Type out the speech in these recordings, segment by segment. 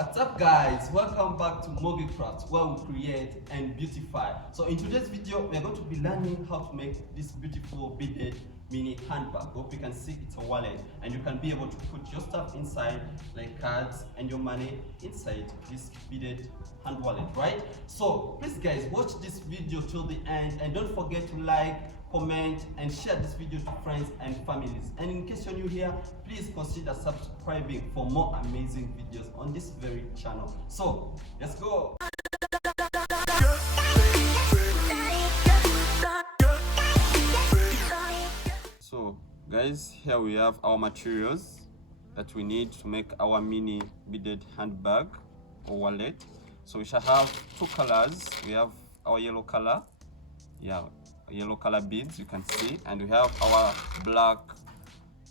What's up guys, welcome back to Moggy Crafts, where we create and beautify. So in today's video we are going to be learning how to make this beautiful beaded mini handbag. Hope you can see it's a wallet and you can be able to put your stuff inside, like cards and your money inside this beaded hand wallet, right? So please guys, watch this video till the end and don't forget to like, comment and share this video to friends and families. And in case you're new here, please consider subscribing for more amazing videos on this very channel. So let's go. So guys, here we have our materials that we need to make our mini beaded handbag or wallet. So we shall have two colors. We have our yellow color, yellow color beads, you can see, and we have our black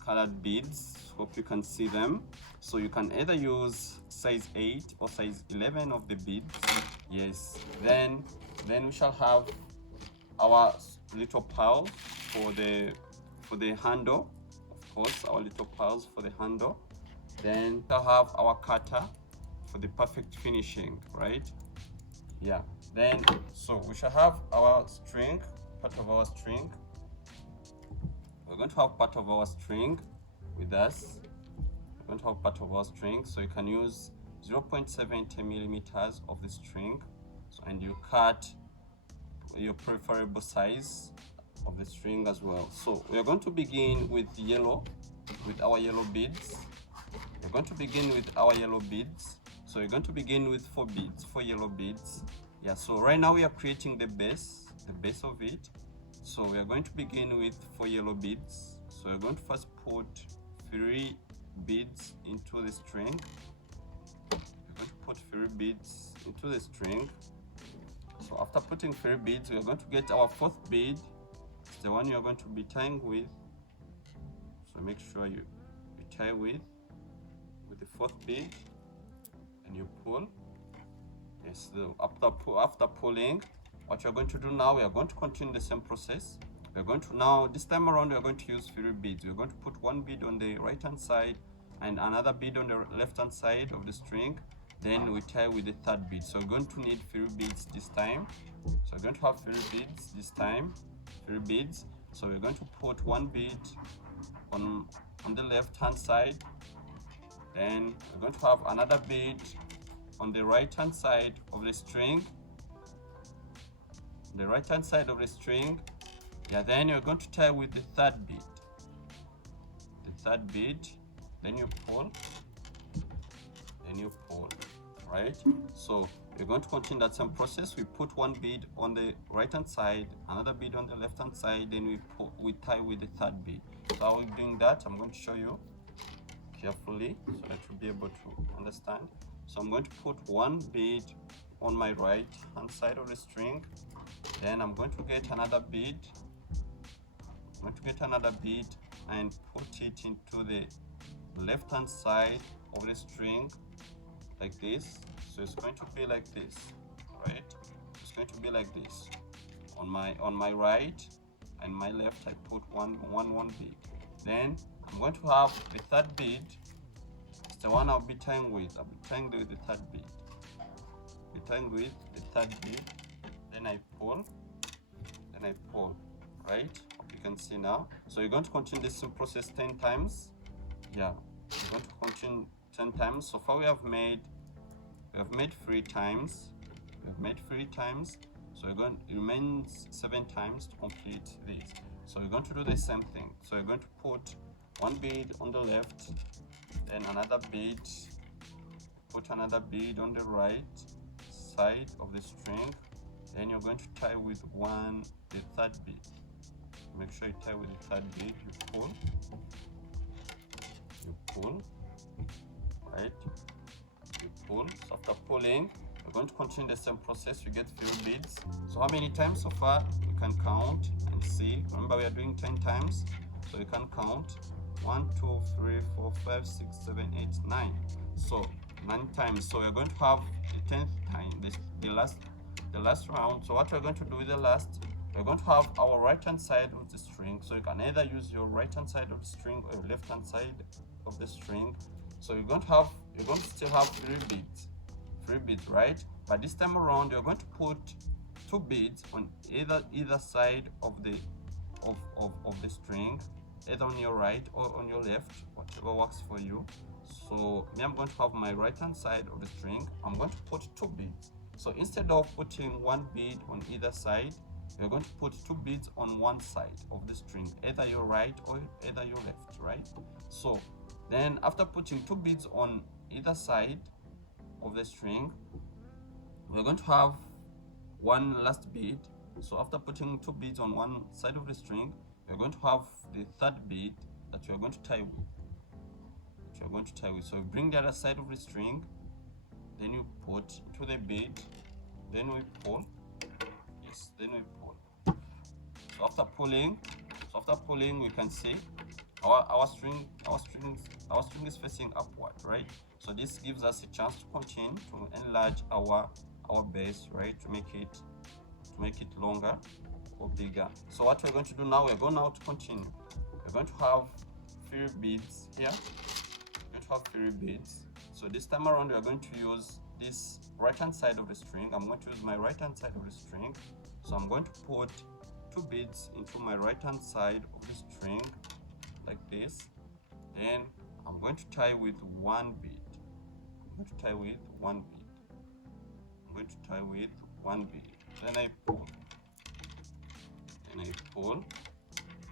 colored beads. Hope you can see them. So you can either use size 8 or size 11 of the beads. Yes, then we shall have our little pearl for the handle, of course, our little pearls for the handle. Then we'll have our cutter for the perfect finishing, right? Yeah, then so we shall have our string, part of our string. We're going to have part of our string with us. We're going to have part of our string, so you can use 0.70 millimeters of the string. So, and you cut your preferable size of the string as well. So we are going to begin with yellow, with our yellow beads. We're going to begin with our yellow beads. So you're going to begin with 4 beads, 4 yellow beads. Yeah, so right now we are creating the base of it. So we are going to begin with 4 yellow beads. So we're going to first put 3 beads into the string. We're going to put 3 beads into the string. So after putting 3 beads, we are going to get our 4th bead. It's the one you're going to be tying with. So make sure you tie with the 4th bead and you pull. Yes, so after pulling, what you're going to do now, we are going to continue the same process. We're going to now, this time around, we're going to use 3 beads. We're going to put 1 bead on the right hand side and another bead on the left hand side of the string. Then we tie with the 3rd bead. So we're going to need 3 beads this time. So we're going to have 3 beads this time, 3 beads. So we're going to put 1 bead on the left hand side. Then we're going to have another bead on the right hand side of the string. The right hand side of the string. Yeah, then you're going to tie with the 3rd bead. The 3rd bead, then you pull, right? So you're going to continue that same process. We put 1 bead on the right hand side, another bead on the left hand side, then we tie with the 3rd bead. So how we're doing that, I'm going to show you carefully so that you'll be able to understand. So I'm going to put 1 bead on my right hand side of the string. Then I'm going to get another bead. And put it into the left hand side of the string like this. So it's going to be like this, right? It's going to be like this. On my right and my left, I put one bead. Then I'm going to have the 3rd bead. It's the one I'll be tying with. I'll be tying with the 3rd bead. Then I pull, right? You can see now. So you're going to continue this process 10 times. Yeah, you're going to continue 10 times. So far we have made 3 times. So it remains 7 times to complete this. So you're going to do the same thing. So you're going to put 1 bead on the left, then another bead, put another bead on the right side of the string. Then you're going to tie with the 3rd bead. Make sure you tie with the 3rd bead. You pull, right? You pull. So after pulling, we're going to continue the same process. You get 3 beads. So how many times so far? You can count and see. Remember, we are doing 10 times, so you can count. 1, 2, 3, 4, 5, 6, 7, 8, 9. So 9 times. So we're going to have the 10th time, the last round. So what we're going to do with the last, we're going to have our right hand side of the string. So you can either use your right hand side of the string or your left hand side of the string. So you're going you're going to still have three beads, right? But this time around, you're going to put 2 beads on either side of the string, either on your right or on your left, whatever works for you. So me, I'm going to have my right hand side of the string. I'm going to put 2 beads. So instead of putting 1 bead on either side, you're going to put 2 beads on one side of the string, either your right or either your left, right? So then after putting 2 beads on either side of the string, we're going to have one last bead. So after putting 2 beads on one side of the string, you're going to have the 3rd bead that you're going to tie with. So you bring the other side of the string, then you put to the bead, then we pull. Yes, then we pull. So after pulling, we can see our string is facing upward, right? So this gives us a chance to continue to enlarge our base, right? To make it longer or bigger. So what we're going to do now, we're going now to continue. We're going to have 3 beads here. We're going to have 3 beads. So this time around, we are going to use this right hand side of the string. I'm going to use my right hand side of the string. So I'm going to put 2 beads into my right hand side of the string like this. Then I'm going to tie with 1 bead. I'm going to tie with 1 bead. Then I pull.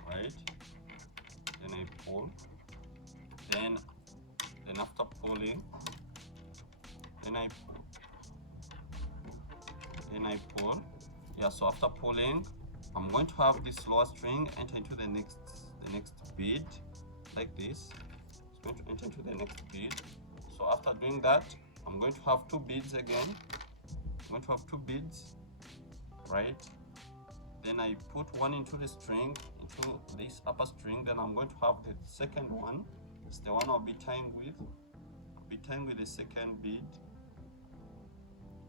Right? Then I pull. Then after pulling, then I pull. Yeah, so after pulling, I'm going to have this lower string enter into the next bead like this. It's going to enter into the next bead. So after doing that, I'm going to have 2 beads again. I'm going to have 2 beads, right? Then I put one into the string, into this upper string. Then I'm going to have the second one. It's the one I'll be tying with. I'll be tying with the second bead.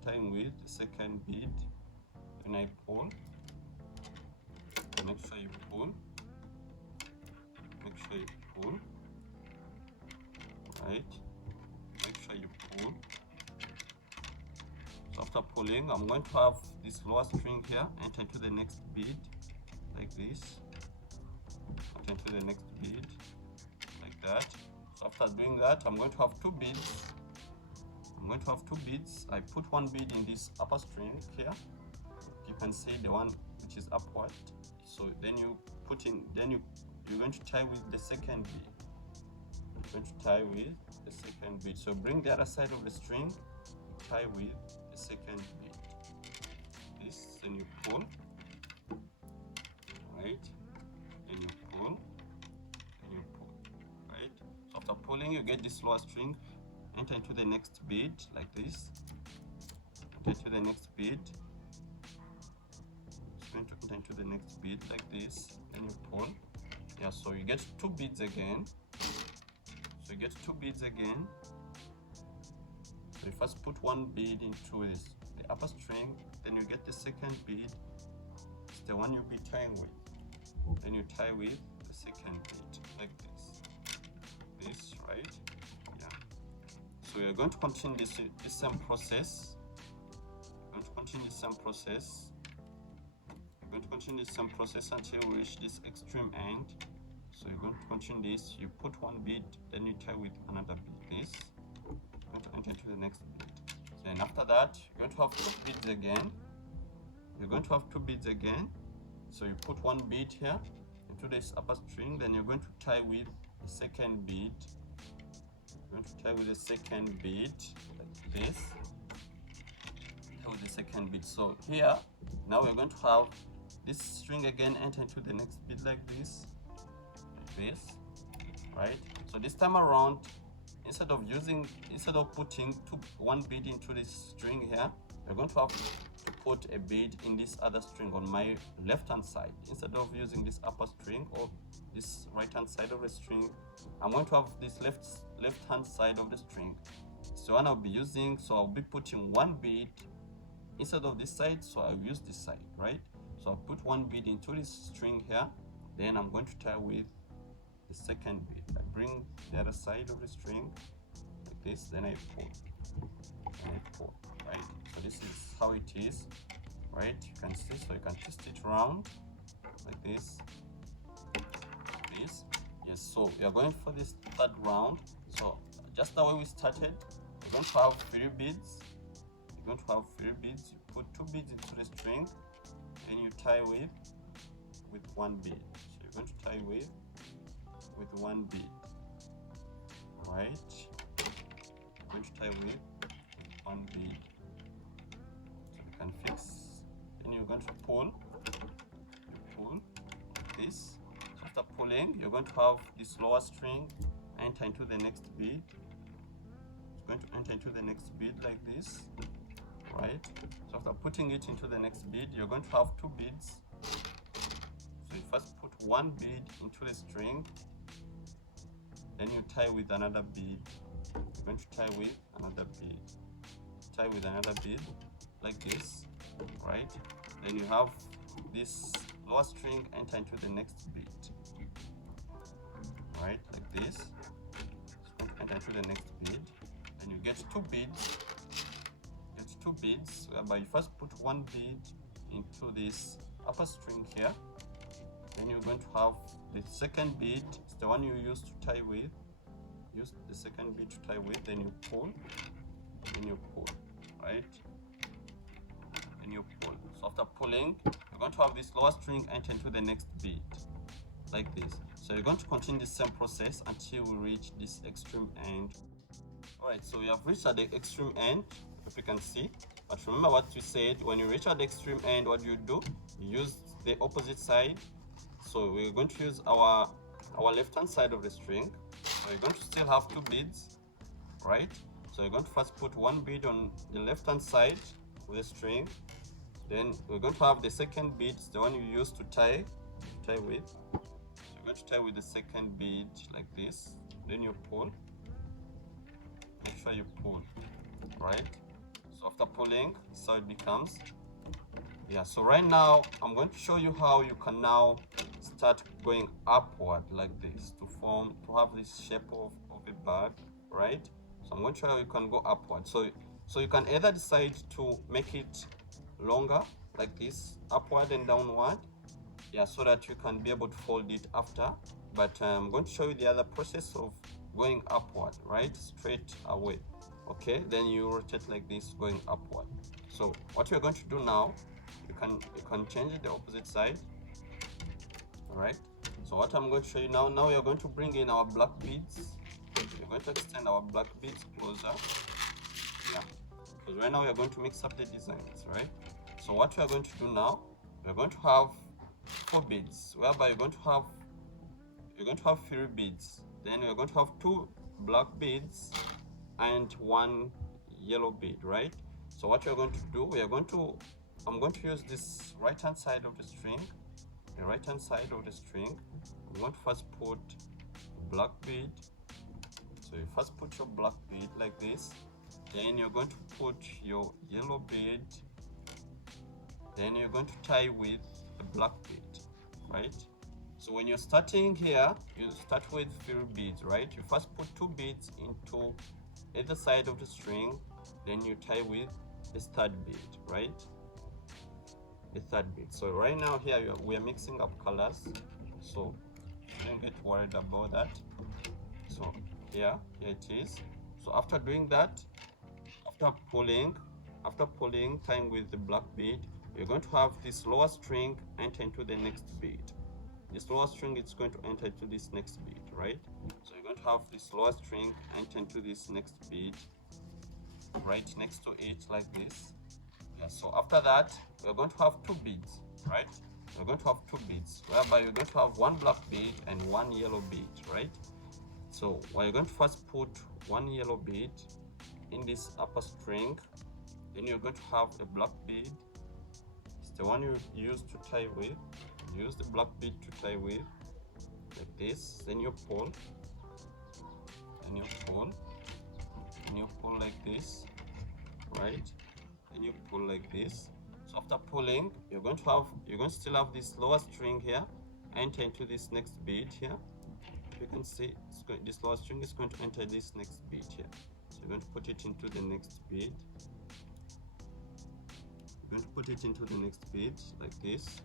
Then I pull. Make sure you pull. Right? Make sure you pull. So after pulling, I'm going to have this lower string here enter into the next bead like this. Enter into the next bead like that. So after doing that, I'm going to have 2 beads. I put 1 bead in this upper string here. You can see the one which is upward. So then you're going to tie with the second bead. So bring the other side of the string, tie with the second bead. This, then you pull, right? Then you pull, right? So after pulling, you get this lower string, enter into the next bead like this. Enter into the next bead. Going to enter into the next bead like this, then you pull. Yeah, so you get 2 beads again. So you first put 1 bead into the upper string, then you get the second bead. It's the one you'll be tying with. Then you tie with the second bead like this, right? Yeah. So you're going to continue this same process. You're going to continue the same process until we reach this extreme end. So you're going to continue this. You put 1 bead, then you tie with another bead. This. You're going to enter into the next bead. Then after that, you're going to have 2 beads again. So you put 1 bead here into this upper string. Then you're going to tie with the second bead. You're going to tie with the second bead like this. With the second bead. So here, now we're going to have this string again enter into the next bead like this, right? So this time around, instead of putting 1 bead into this string here, we're going to have to put a bead in this other string on my left hand side. Instead of using this upper string or this right hand side of the string, I'm going to have this left hand side of the string. So one I'll be using, so I'll be putting 1 bead instead of this side, so I'll use this side, right? So I'll put 1 bead into this string here, then I'm going to tie with the second bead. I bring the other side of the string like like this, then I pull, right? So this is how it is, right? You can see, so you can twist it round like this. Yes, so we are going for this third round. So just the way we started, you're going to have 3 beads. You're going to have 3 beads. You put 2 beads into the string, then you tie with 1 bead. So you're going to tie with 1 bead, right? You're going to tie with 1 bead. So you can fix. Then you're going to pull like this. So after pulling, you're going to have this lower string enter into the next bead. It's going to enter into the next bead like this, right? So after putting it into the next bead, you're going to have 2 beads. So you first put 1 bead into the string, then you tie with another bead. You're going to tie with another bead. Tie with another bead like this, right? Then you have this lower string enter into the next bead, right? Like this. So enter into the next bead. Then you get 2 beads. Whereby you first put 1 bead into this upper string here. Then you're going to have the second bead, it's the one you used to tie with. Use the second bead to tie with, then you pull, right? Then you pull. So after pulling, you're going to have this lower string enter into the next bead, like this. So you're going to continue the same process until we reach this extreme end. Alright, so we have reached at the extreme end, if you can see. But remember what we said, when you reach at the extreme end, what you do? You use the opposite side. So we're going to use our left hand side of the string. So you're going to still have 2 beads, right? So you're going to first put 1 bead on the left hand side of the string. Then we're going to have the second bead, the one you used to tie with. So you're going to tie with the second bead like this. Then you pull. Make sure you pull, right? So after pulling, so it becomes. Yeah, so right now I'm going to show you how you can now start going upward like this to have this shape of a bag, right? So I'm going to show you how you can go upward. So you can either decide to make it longer like this, upward and downward, yeah, so that you can be able to fold it after. But I'm going to show you the other process of going upward, right? Straight away. Okay, then you rotate like this, going upward. So what you're going to do now, you can change the opposite side. All right, so what I'm going to show you now we are going to bring in our black beads. We're going to extend our black beads closer, yeah, because right now we are going to mix up the designs, right? So what we are going to do now, we're going to have 4 beads, whereby you're going to have 3 beads. Then we're going to have 2 black beads and 1 yellow bead, right? So what you're going to do, I'm going to use this right hand side of the string. The right hand side of the string, I'm going to first put a black bead. So you first put your black bead like this, then you're going to put your yellow bead, then you're going to tie with the black bead, right? So when you're starting here, you start with 3 beads, right? You first put 2 beads into either side of the string, then you tie with this 3rd bead, right? The 3rd bead. So right now here we are mixing up colors, so don't get worried about that. So here it is. So after doing that, after pulling, tying with the black bead, you're going to have this lower string enter into the next bead. This lower string is going to enter into this next bead, right? So you're going to have this lower string enter into this next bead, right next to it like this. Yeah, so after that, we're going to have 2 beads, right? We're going to have 2 beads, whereby you're going to have 1 black bead and 1 yellow bead, right? So we're going to first put 1 yellow bead in this upper string, then you're going to have a black bead. It's the one you use to tie with. Use the black bead to tie with, like this. Then you pull, and you pull, and you pull like this, right? Then you pull like this. So after pulling, you're going to still have this lower string here enter into this next bead here. You can see this lower string is going to enter this next bead here. you're going to put it into the next bead. You're going to put it into the next bead like this,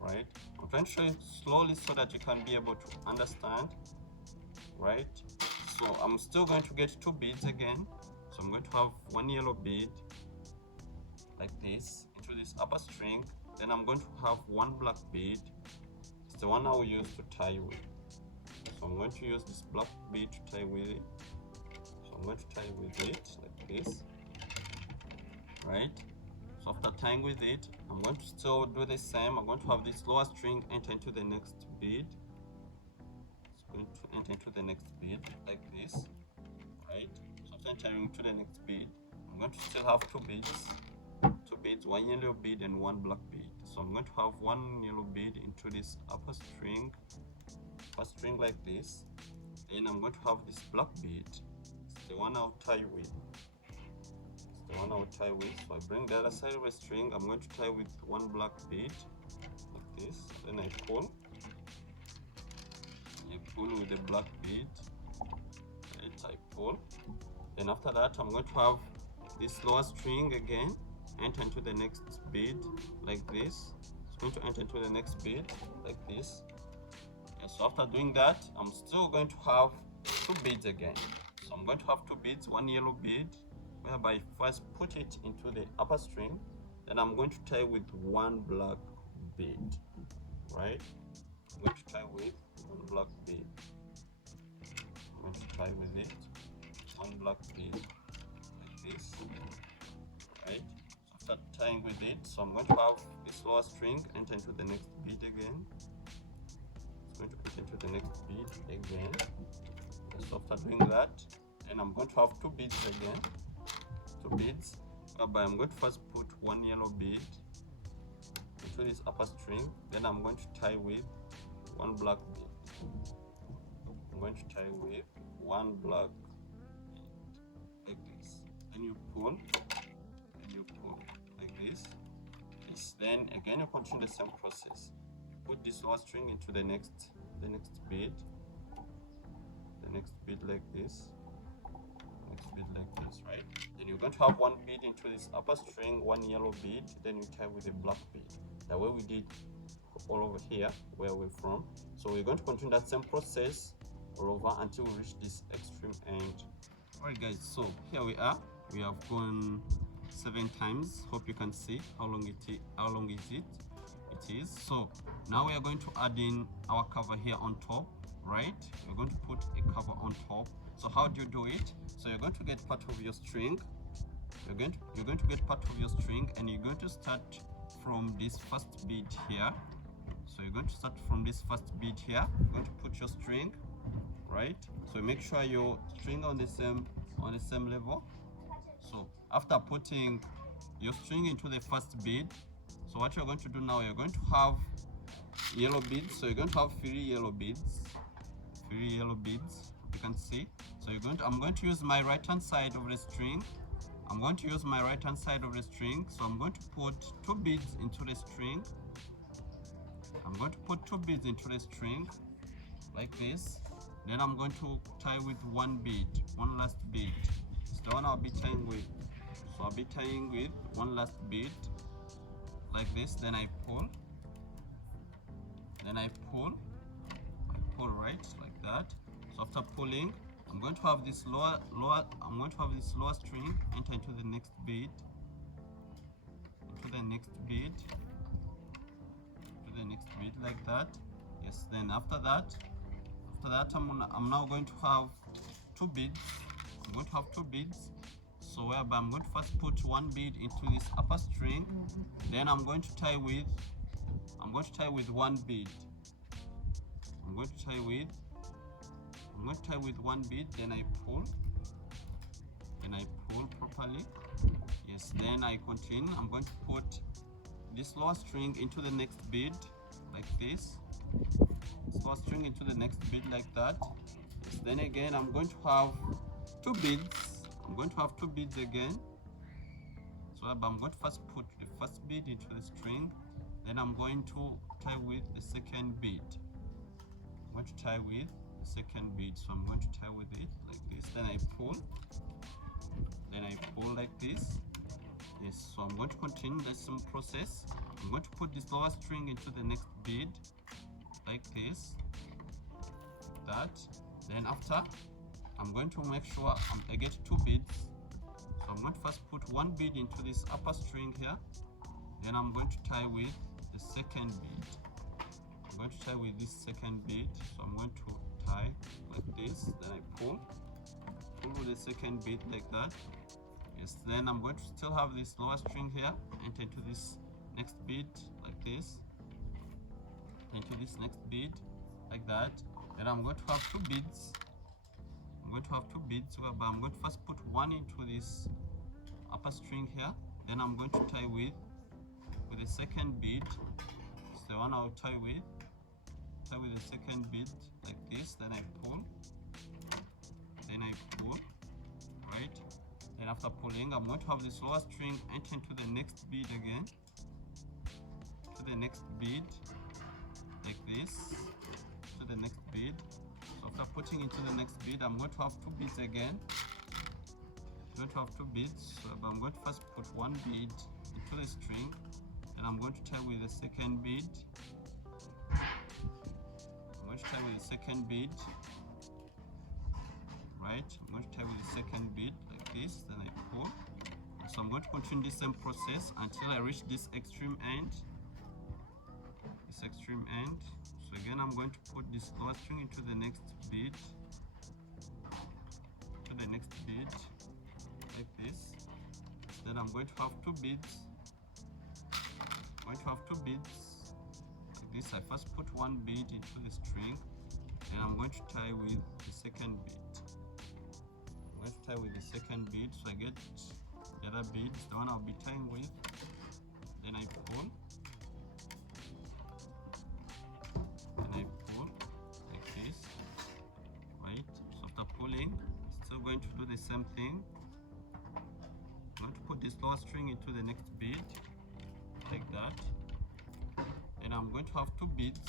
right? I'm trying to show you slowly so that you can be able to understand, right? So I'm still going to get 2 beads again. So I'm going to have 1 yellow bead like this into this upper string. Then I'm going to have 1 black bead. It's the one I will use to tie with. So I'm going to use this black bead to tie with it. So I'm going to tie with it like this, right? So after tying with it, I'm going to still do the same. I'm going to have this lower string enter into the next bead. It's going to enter into the next bead like this, right? So after entering to the next bead, I'm going to still have 2 beads. 2 beads, 1 yellow bead and 1 black bead. So I'm going to have 1 yellow bead into this upper string like this. And I'm going to have this black bead. It's the one I'll tie with. So I bring the other side of the string. I'm going to tie with 1 black bead like this. Then I pull with the black bead. Right, I pull. Then after that, I'm going to have this lower string again enter into the next bead like this. It's going to enter into the next bead like this. And so after doing that, I'm still going to have 2 beads again. So I'm going to have 2 beads, 1 yellow bead, whereby first put it into the upper string, then I'm going to tie with 1 black bead, right? I'm going to tie with 1 black bead. I'm going to tie with it 1 black bead like this, right? So after tying with it, so I'm going to have this lower string enter into the next bead again. It's going to put into the next bead again. So after doing that, then I'm going to have 2 beads again. 2 beads, whereby I'm going to first put 1 yellow bead into this upper string, then I'm going to tie with 1 black bead. I'm going to tie with 1 black bead like this. Then you pull like this. Then again you continue the same process. You put this lower string into the next bead, like this. Right? Then you're going to have 1 bead into this upper string, 1 yellow bead, then you tie with a black bead. The way we did all over here, where we're from. So we're going to continue that same process all over until we reach this extreme end. Alright guys, so here we are. We have gone 7 times. Hope you can see how long it is. So now we are going to add in our cover here on top, right? We're going to put a cover on top. So how do you do it? So you're going to get part of your string. You're going to get part of your string, and you're going to start from this first bead here. So you're going to start from this first bead here. You're going to put your string, right? So make sure your string on the same level. So after putting your string into the first bead, so what you're going to do now, you're going to have yellow beads. So you're going to have 3 yellow beads. You can see. So I'm going to use my right hand side of the string. So I'm going to put 2 beads into the string. I'm going to put 2 beads into the string like this. Then I'm going to tie with 1 bead, 1 last bead. It's the one I'll be tying with. So I'll be tying with 1 last bead like this. Then I pull right like that. So after pulling, I'm going to have this lower string enter into the next bead, like that. Yes. Then after that, I'm now going to have 2 beads. I'm going to have 2 beads. So whereby I'm going to first put 1 bead into this upper string, then I'm going to tie with 1 bead. I'm going to tie with 1 bead, then I pull properly. Yes, then I continue. I'm going to put this lower string into the next bead like this. Lower string into the next bead like that. Yes, then again I'm going to have 2 beads. I'm going to have 2 beads again. So I'm going to first put the first bead into the string, then I'm going to tie with the second bead. So I'm going to tie with it like this. Then I pull then I pull like this. Yes, so I'm going to continue the same process. I'm going to put this lower string into the next bead like this, that. Then after, I'm going to make sure I get 2 beads. So I'm going to first put 1 bead into this upper string here, then I'm going to tie with the second bead. I'm going to tie with this second bead, so I'm going to tie like this, then I pull with the second bead like that. Yes, then I'm going to still have this lower string here, enter into this next bead like this, into this next bead like that. Then I'm going to have 2 beads. I'm going to have 2 beads, but I'm going to first put 1 into this upper string here, then I'm going to tie with the second bead. It's the one I'll tie with the second bead like this, then I pull, right? Then after pulling, I'm going to have this lower string enter into the next bead again, to the next bead like this, to the next bead. So after putting into the next bead, I'm going to have 2 beads again. I'm going to have 2 beads, so I'm going to first put 1 bead into the string, and I'm going to tie with the second bead. I'm going to tie with the second bead, right? I'm going to tie with the second bead like this, then I pull. So I'm going to continue the same process until I reach this extreme end. So again, I'm going to put this lower string into the next bead, like this. Then I'm going to have 2 beads. Like this. I first put 1 bead into the string, and I'm going to tie with the second bead. So I get the other bead, the one I'll be tying with. Then I pull. Like this, right? So after pulling, still going to do the same thing. I'm going to put this lower string into the next bead, like that. Then I'm going to have 2 beads.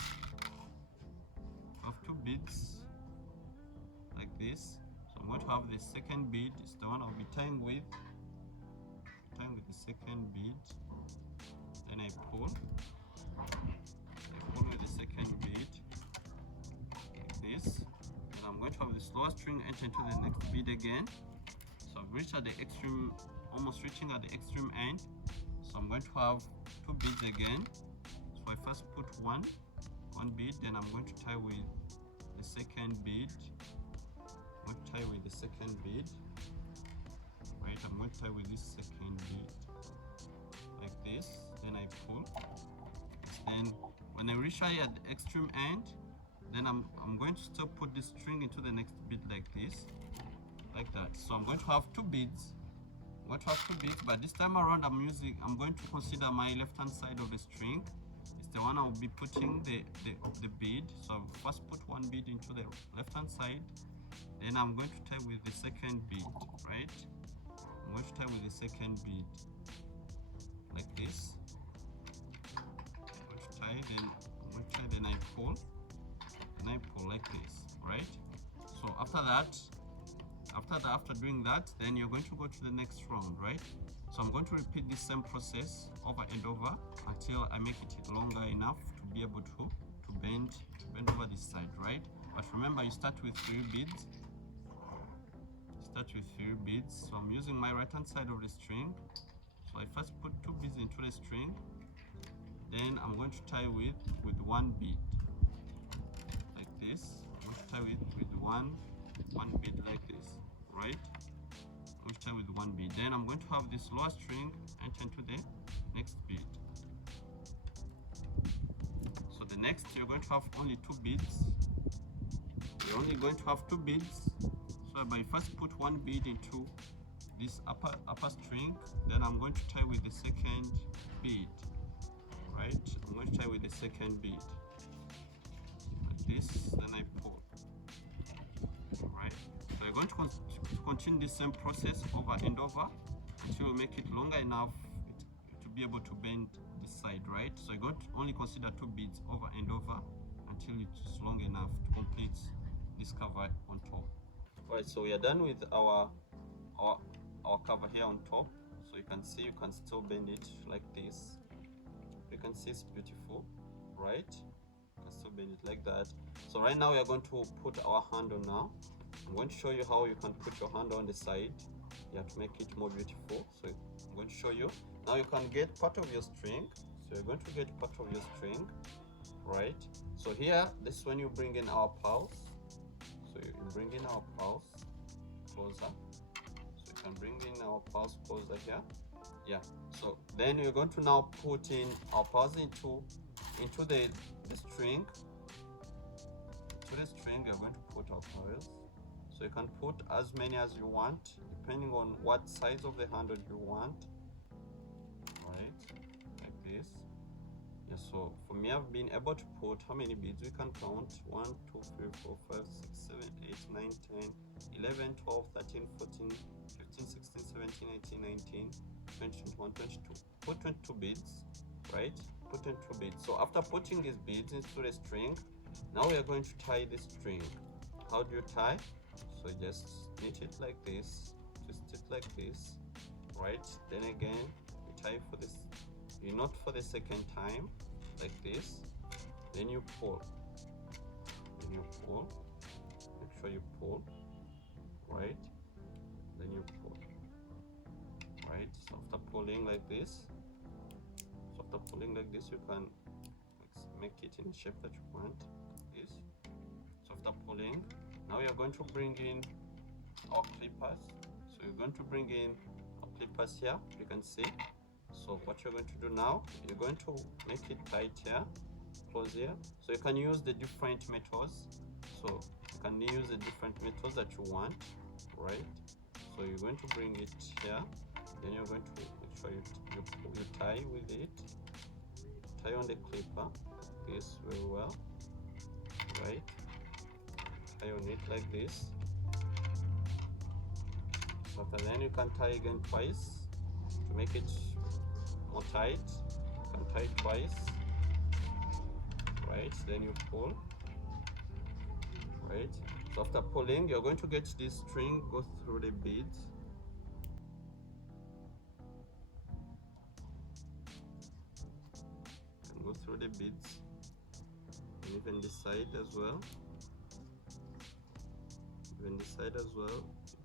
Like this. So I'm going to have the second bead, it's the one I'll be tying with the second bead. Then I pull with the second bead, like this. And I'm going to have this lower string enter into the next bead again. So I've reached at the extreme, almost reaching at the extreme end. So I'm going to have 2 beads again. So I first put one bead, then I'm going to tie with the second bead. I'm going to tie with the second bead, right? I'm going to tie with this second bead like this, then I pull. And when I reach at the extreme end, then I'm going to still put this string into the next bead like this, like that. So I'm going to have 2 beads. But this time around I'm going to consider my left hand side of the string. It's the one I'll be putting the bead. So I'll first put 1 bead into the left hand side, then I'm going to tie with the second bead, right? I'm going to tie with the second bead like this. I'm going to tie, then I pull, like this, right? So after doing that, then you're going to go to the next round, right? So I'm going to repeat this same process over and over until I make it longer enough to be able to bend over this side, right? But remember, you start with 3 beads. So I'm using my right hand side of the string. So I first put 2 beads into the string, then I'm going to tie with 1 bead like this. I'm going to tie with one bead like this, right? I'm going to tie with 1 bead. Then I'm going to have this lower string enter into the next bead. So the next, you're going to have only 2 beads. You're only going to have 2 beads. So I first put 1 bead into this upper string, then I'm going to tie with the second bead, right? I'm going to tie with the second bead like this, then I pull, right? So you're going to continue the same process over and over until you make it longer enough to be able to bend this side, right? So you're going to only consider 2 beads over and over until it's long enough to complete this cover on top. Right, so we are done with our our cover here on top, so you can see you can still bend it like this. You can see it's beautiful, right? You can still bend it like that. So right now we are going to put our handle now. I'm going to show you how you can put your handle on the side, yeah, to make it more beautiful. So I'm going to show you. Now you can get part of your string. So you're going to get part of your string, right? So here, this is when you bring in our pulse. So you bring in our pulse closer. So you can bring in our pulse closer here. Yeah. So then you're going to now put in our pulse into the string. To the string, you're going to put our pearls. So you can put as many as you want, depending on what size of the handle you want. Right, like this. Yeah, so for me, I've been able to put how many beads we can count: 1, 2, 3, 4, 5, 6, 7, 8, 9, 10, 11, 12, 13, 14, 15, 16, 17, 18, 19, 20, 21, 22. Put 22 beads, right? Put 22 beads. So after putting these beads into the string, now we are going to tie the string. How do you tie? So just knit it like this, twist it like this, right? Then again, you tie for this. You knot for the second time, like this. Then you pull. Then you pull. Make sure you pull, right? Then you pull, right? So after pulling like this, you can make it in the shape that you want. This. So after pulling, now you're going to bring in our clippers. So you're going to bring in our clippers here. You can see. So what you're going to do now, you're going to make it tight here, close here. So you can use the different methods. So you can use the different methods that you want, right? So you're going to bring it here. Then you're going to make sure you tie with it. Tie on the clipper, this very well, right? Tie on it like this. But then you can tie again twice to make it more tight. You can tie twice, right? Then you pull, right? So after pulling, you're going to get this string go through the beads. And go through the beads, and even this side as well. Even this side as well.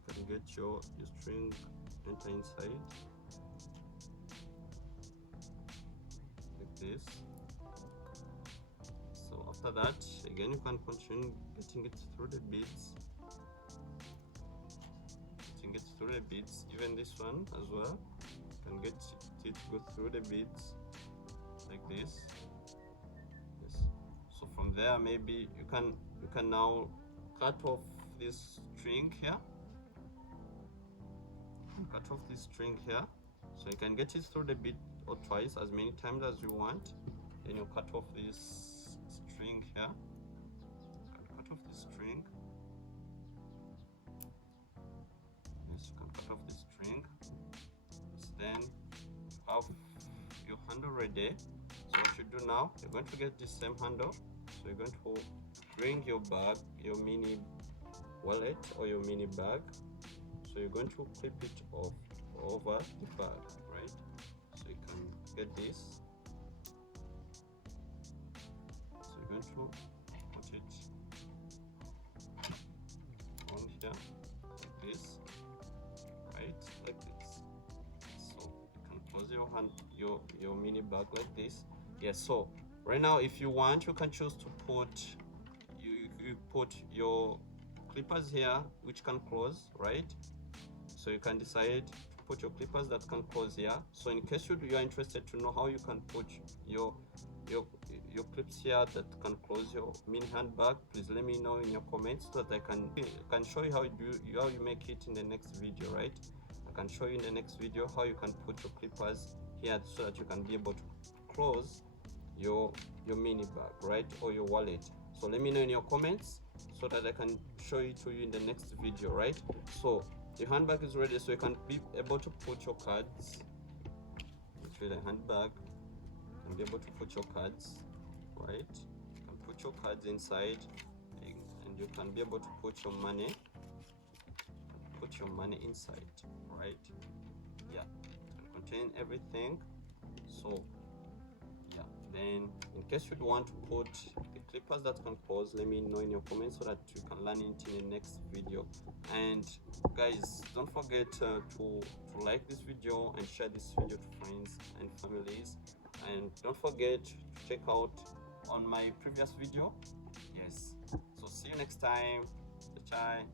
You can get your string enter inside. This. So after that, again you can continue getting it through the beads. Getting it through the beads. Even this one as well. You can get it go through the beads like this. Yes. So from there, maybe you can now cut off this string here. Cut off this string here. So you can get it through the bead or twice, as many times as you want. Then you cut off this string here. Cut off this string. Yes, you can cut off this string. Then you have your handle ready. So what you do now, you're going to get the same handle. So you're going to bring your bag, your mini wallet or your mini bag. So you're going to clip it off over the bag, right? So you can get this. So you're going to put it on here like this, right? Like this. So you can close your hand, your mini bag like this. Yes. So right now, if you want, you can choose to put you put your clippers here, which can close, right? So you can decide to put your clippers that can close here. So in case you are interested to know how you can put your clips here that can close your mini handbag, please let me know in your comments so that I can show you how you make it in the next video, right? I can show you in the next video how you can put your clippers here so that you can be able to close your mini bag, right, or your wallet. So let me know in your comments so that I can show it to you in the next video, right? So your handbag is ready, so you can be able to put your cards into the handbag. You can be able to put your cards, right? You can put your cards inside, and you can be able to put your money. put your money inside, right? Yeah, it can contain everything. So yeah, then in case you'd want to put the clippers that can cause, let me know in your comments so that you can learn it in the next video. And guys, don't forget to like this video and share this video to friends and families, and don't forget to check out on my previous video. Yes, so see you next time. Bye.